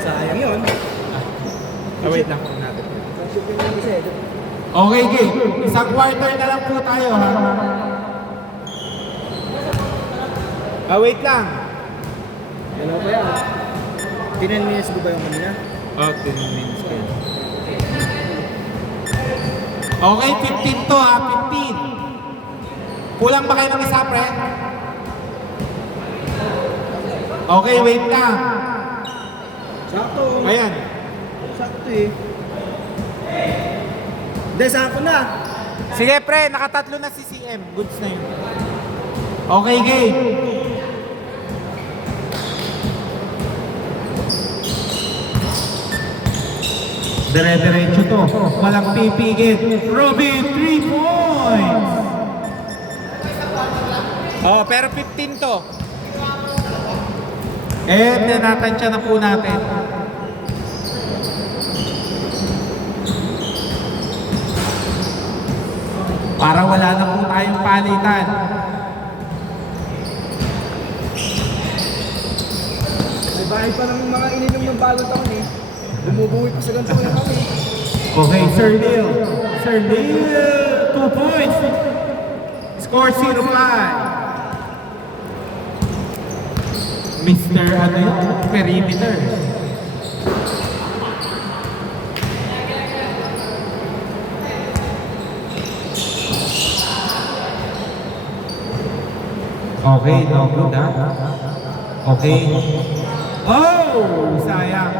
Sayang yun. Wait lang po natin. Okay, game. Isang quarter na lang po tayo, ha? Wait lang. Dalawa ba yan? 10 minutes ba yung kanina? 10 minutes pa. Okay, 15 to, ha? 15. Kulang ba kayo ng isa, pre? Okay, wait lang. Sakto. Ayan. Sakto eh. Hindi, sakto na. Sige, pre. Nakatatlo na si CM. Goods na yun. Okay, game. Dire-diretso to. Walang pipigil. Robin, 3 points! Oh, pero 15 to. Tinatansya na po natin. Para wala na po tayong palitan. May bahay pa ng mga ininom ng bagong taon eh. Bumubuhay pa sa ganito yung kami. Okay, Sir Neil. Sir Neil, 2 points. Score 0-5. Mr. Ano yun? Perimeter. Okay, no good ha? Okay. Oh! Sayang.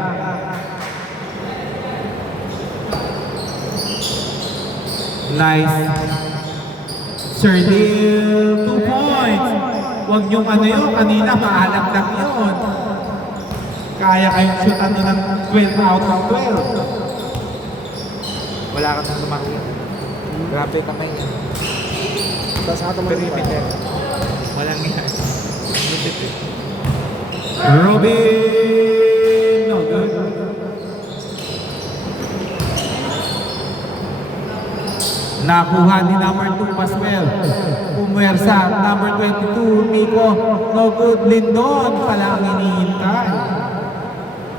Nice. Sir Neil, 2 points. Huwag niyong ano yun, kanina maalat lang yun. Kaya kayong shoot ano ng 12 out of 12. Wala ka nang lumaki. Grabe kamay niya. Tapos ako naman Perimeter. Walang yan. Lupit eh. Robin! No good. Nakuha ni number 2 Paswell. Pumwersa. Number 22, Miko. No good. Lindon pala ang hinihintay.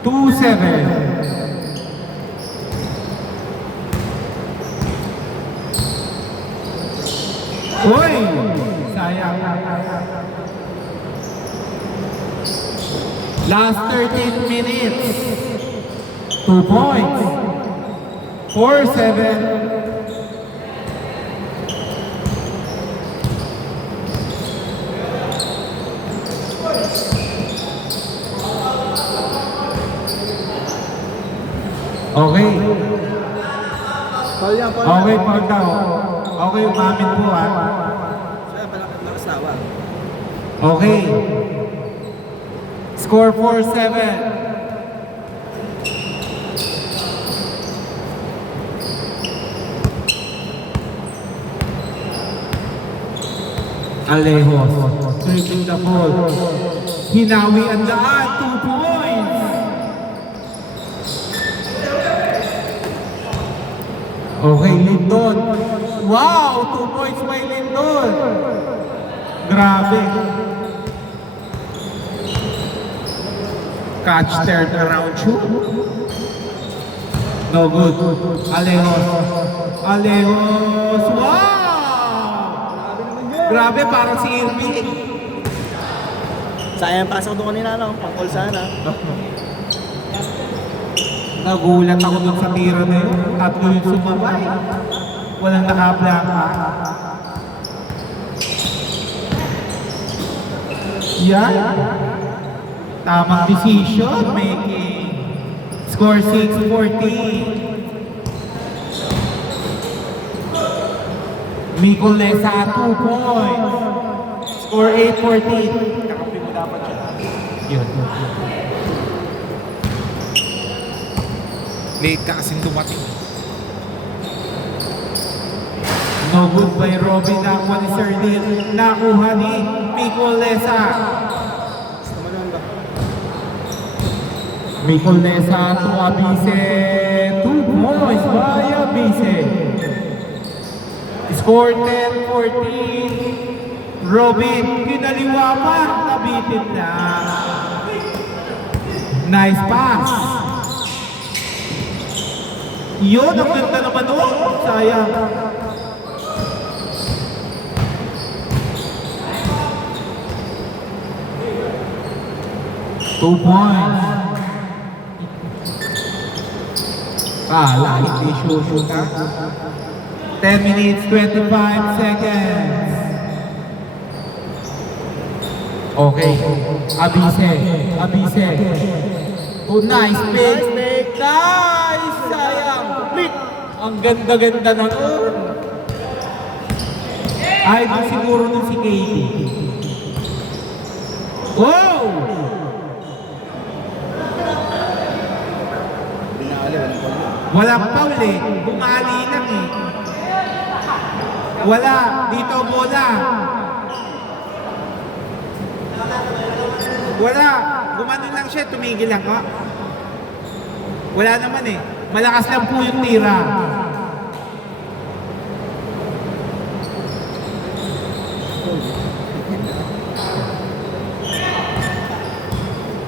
2-7. Uy! Sayang. Last 13 minutes. 2 points. 4-7. Okay. Paul yan, Paul. Okay, pag daw. Okay, umamin po ha. Siya, nakasawa. Okay. Score 4-7. Alejos. Taking the ball. Hinawi ang daan. 2 points. Okay, Lindon. Wow! 2 points by Lindon. Grabe. Catch turn around shoot. No good. Alejos. Alejos. Wow! Grabe, parang si Irving. Sayang pasok doon kanina, no? Pang-call sana. Nagulat ako dun sa tira na yun. Tatlo yung sumabay. Walang nakaplaka. Yan. Tamang decision making. Score 6-14. Miko Lesa 2 points. Score 8-14. Kakapi mo dapat siya. Yun. Late ka kasing dumating. No good by Robin. Nakuha ni Sir Neil. Nakuha ni Miko Lesa. Miko Lesa to Abise. 2 points by Abise. Score 10-14. Robin, kinaliwa pa. Nabitin na. Nice pass. Yun, ang ganda naman nun. Sayang. Two points. Hindi shoot ka. 10 minutes, 25 seconds. Okay. Abise. Oh, nice pick. Nice! Sayang. Complete. Ang ganda-ganda na nun. Ay, doon siguro nun si Katie. Wow! Walang foul eh. Bumali lang eh. Wala. Dito bola. Wala. Gumano lang siya. Tumigil lang. Oh. Wala naman eh. Malakas lang po yung tira.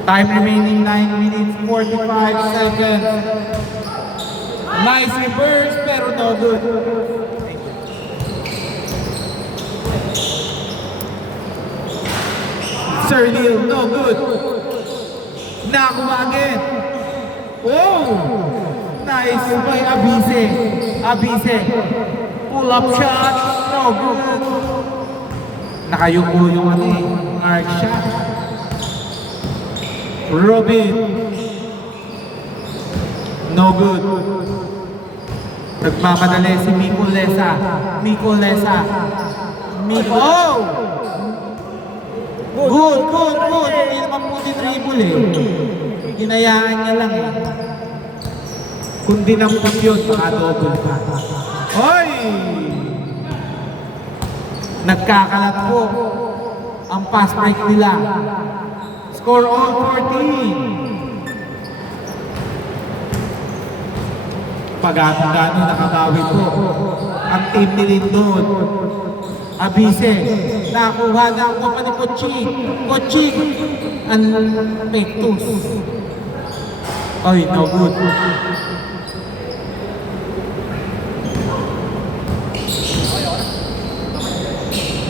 Time remaining 9 minutes 45 seconds. Nice reverse pero no good. Sir Neil, no good. Nakuha again. Oh! Nice by Abise. Pull up shot. No good. Nakayuko yung arc shot. Robin. No good. Nagmamadali si Miko Lesa. Oh! Good. Hindi naman po dribble eh. Hinayaan niya lang eh. Kung dinampot yun, baka double pa. Hoy! Nagkakalat po ang pass break nila. Score all 14. Pagano nakabawi po ang team ni Lindon. Abise, nakuha na ang pa ni Koching, ang pektus. Ay, no good.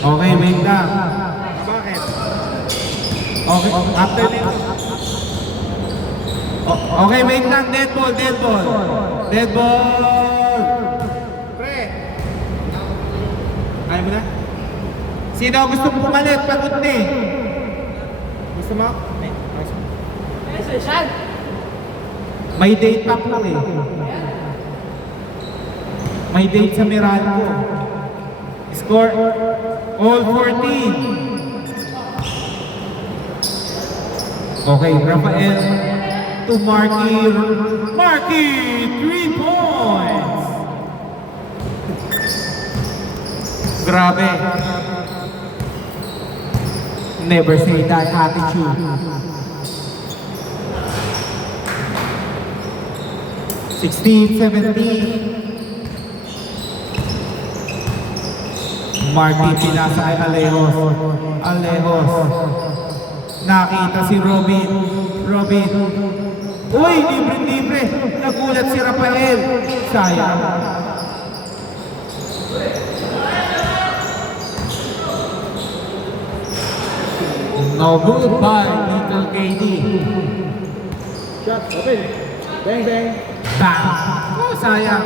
Okay, wait lang. Bakit? Okay, after this. Okay, wait lang. Dead ball. Pre. Ayaw mo na? Sino gusto mo pumalit? Pagod na eh. Gusto mo? May date pa po eh. May date sa Meralco. Score all 14. Okay, Rafael to Marky 3 points. Grabe. Never say that attitude. 16-17. Marky pinasa kay Alejos. Nakita si Robin. Uy, libre. Nagulat si Rafael. Sayang. No good by Little KD. Shot, open. Bang. Bang. Oh, sayang.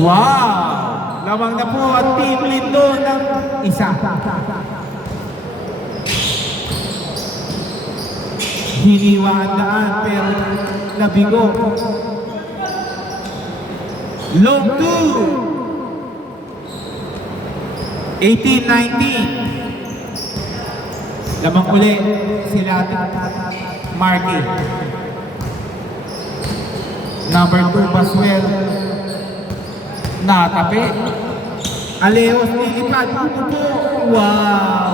Wow! Lamang na po at Team Lindon ng isa. Hiniwa ang daan pero nabigo. Long 2. 18-19. Lamang uli sila Marky. Number 2 Baswell. Natapi. Alejos nilipad. Wow!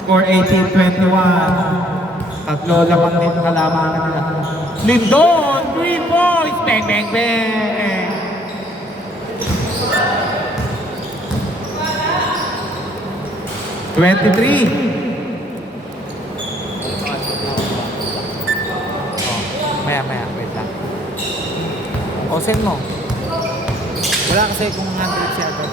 Score 18-21. Tatlo lamang din kalamangan nila. Lindon, 3 points! Bang! 23. Maya, wait lang. O, send mo. Wala kasi kung 100 siya agad.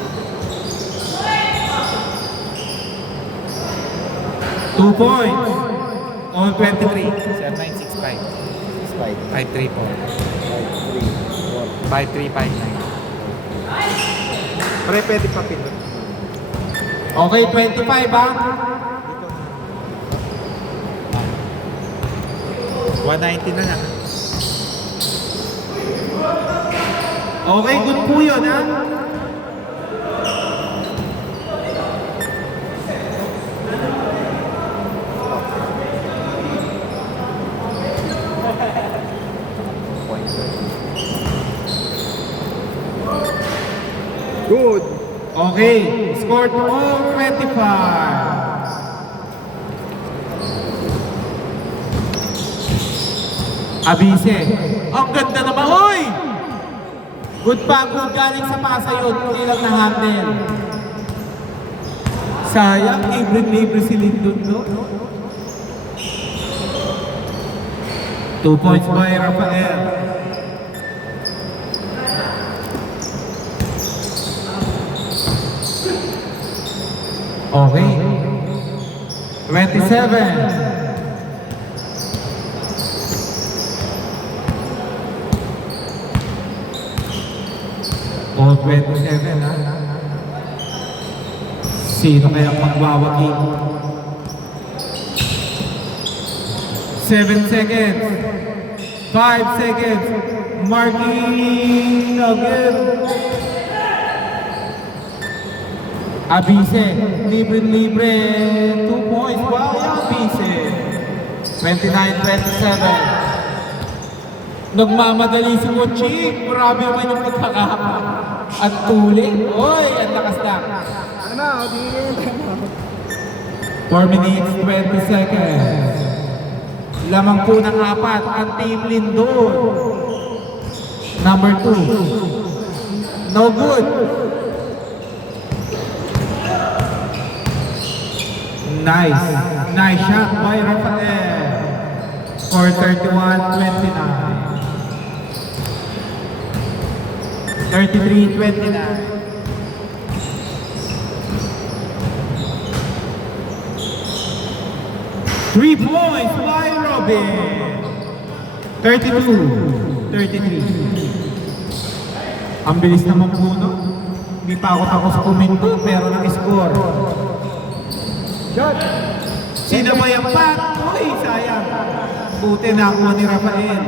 2 points. All 23. 7965. 534. 5359. Pre, pwede pa pinot. Okay, 25 ha? 190 na lang. Okay, good po yun ha? Good. Okay, score to all 25. Abise. Ang ganda naman. Hoy! Good pa, good galing sa pasayot. Hindi lang na-handle. Sayang, libre si Lindon doon. 2 points by Rafael. Okay. 27. All 27 ha? Sino kaya magwawagi? 7 seconds. 5 seconds. Marking again. Abise, libre, 2 points. Wow, Abise. 29-27. Nagmamadali si Mochi. Grabe naman yung pagkakahapa. At tuling. Oy, ang lakas na. Ano na, o, tingin mo. 4 minutes, 20 seconds. Lamang po ng 4 ang Team Lindon. Number 2. No good. Nice. Nice shot by Rafael. Score 31-29. 33-29. Three points by Robin. 32-33. Ang bilis naman po, no? Hindi pa ako tapos kuminto, pero nag-score. Shot. Sino ba yung pat? Uy, sayang. Buti nakuha ni Rafael.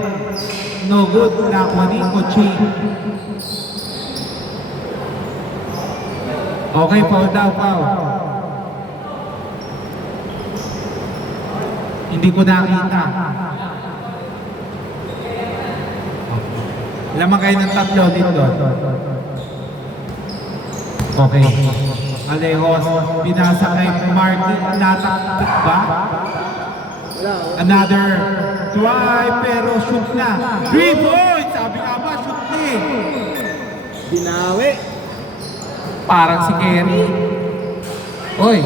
No good, nakuha ni Mochi. Okay, foul daw, foul. Hindi ko nakita. Lamang kayo ng tatlo dito. Okay. Alejos, pinasa kay Martin. Nataktik ba? Wala. Another try, pero shoot na. 3 points! Sabi nga ba, shoot na eh. Binawi. Parang si Kerry. Oy.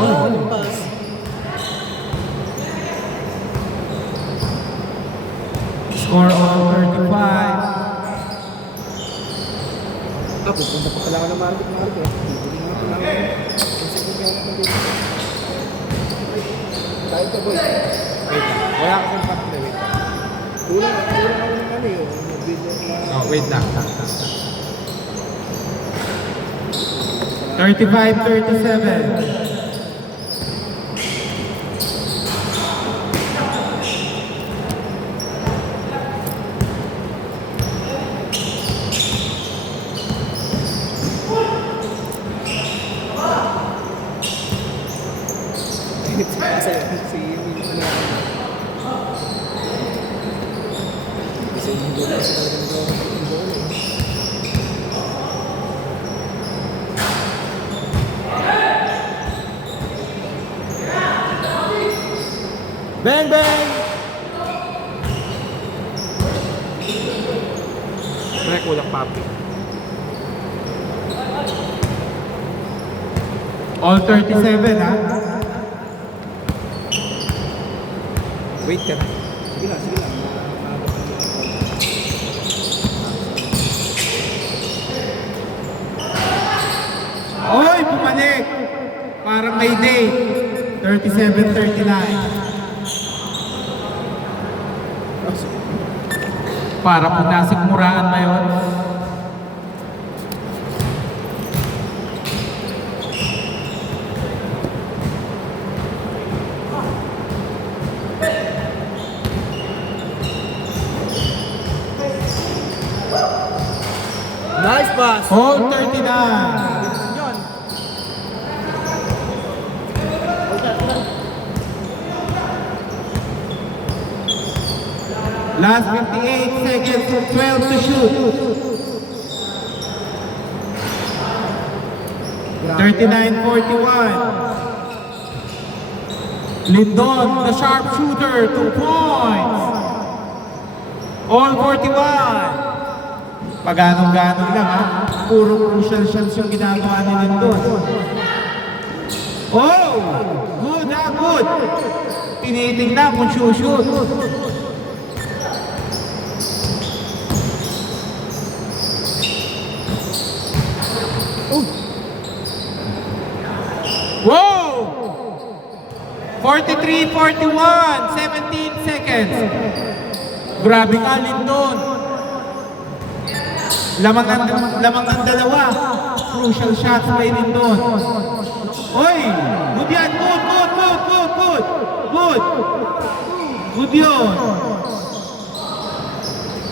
Score all 35. Pupunta pa pala ako ng market eh. Bibili nga pala ako. Kahit ka boy. Wala kasing pack na, wait. Kulang ako ng ano yun. Video na. Oh, wait lang. 35-37. Kasi si Yumi na kasi hindi ko kasi talagang yung goal eh. Bang bang! Pre, kulang papi. All 37 ha? Wait ka na. Sige lang, sige lang. Oy, bumalik! Parang may day. 37-39. Para po nasigmuraan ba yun? Nice pass! Hold 39. Yun. Last 58 seconds, 12 to shoot. 39-41. Lindon, the sharpshooter, 2 points. All 41. Paganong-ganong lang ha. Puro crucial shots yung ginagawa ni Lindon. Oh! Good ha, good. Tinitingnan kung shoot. Wow! 43-41, 17 seconds. Grabe ka, Lindon. Lamang ang dalawa. Crucial shots by Lindon. Oy! Good yan, good. Good yun.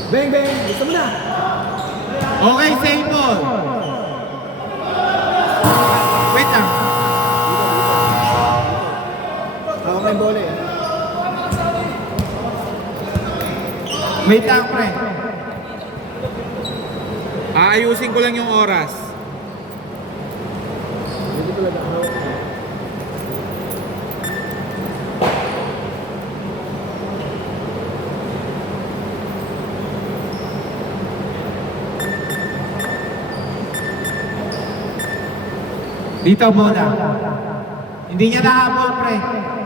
Bang, bang! Gusto mo na! Okay, same ball. Wait lang. Ako may bola eh. Wait lang, pre. Aayusin ko lang yung oras. Hindi talaga ako. Dito, bola. Hindi niya nahabol, pre.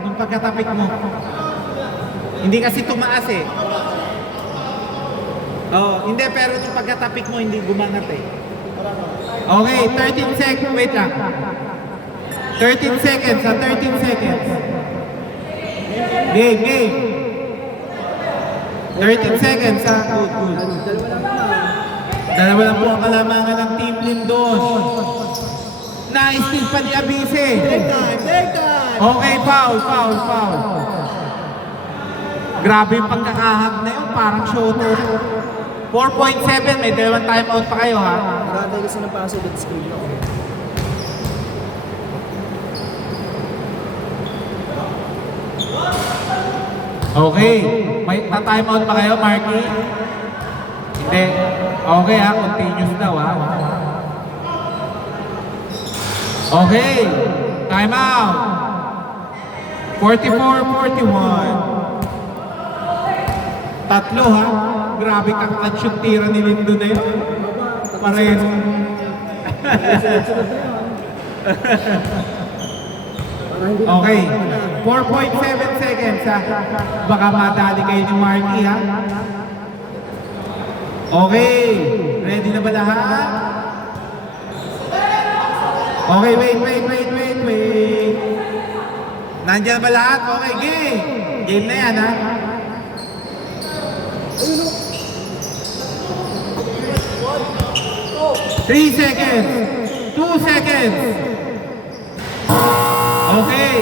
Nung pagkatapik mo. Hindi kasi tumaas eh. Oh, hindi, pero nung pagkatapik mo, hindi gumangat eh. Okay, 13 seconds. Wait lang. 13 seconds, 13 seconds. Game. 13 seconds, ha? Good. Dalawa lang po ang kalamangan ng Team Lindon. Nice pa ni Abise. Take time! Okay, foul. Grabe yung pagkakahag na yun, parang shooter. 4.7, may dalawang timeout pa kayo ha. Maratay kasi ng paso at screen ako. Okay, may timeout pa kayo, Marky? Hindi. Okay ha, continuous daw ha. Okay, timeout. 44-41. Tatlo ha. Grabe kang clutch yung tira ni Lindo na yun. Pares. Okay. 4.7 seconds ha. Baka madali kayo ni Marky ha. Okay. Ready na ba lahat? Okay, wait. Nandiyan ba lahat? Okay, game. Game na yan ha. 3 seconds. 2 seconds. Okay.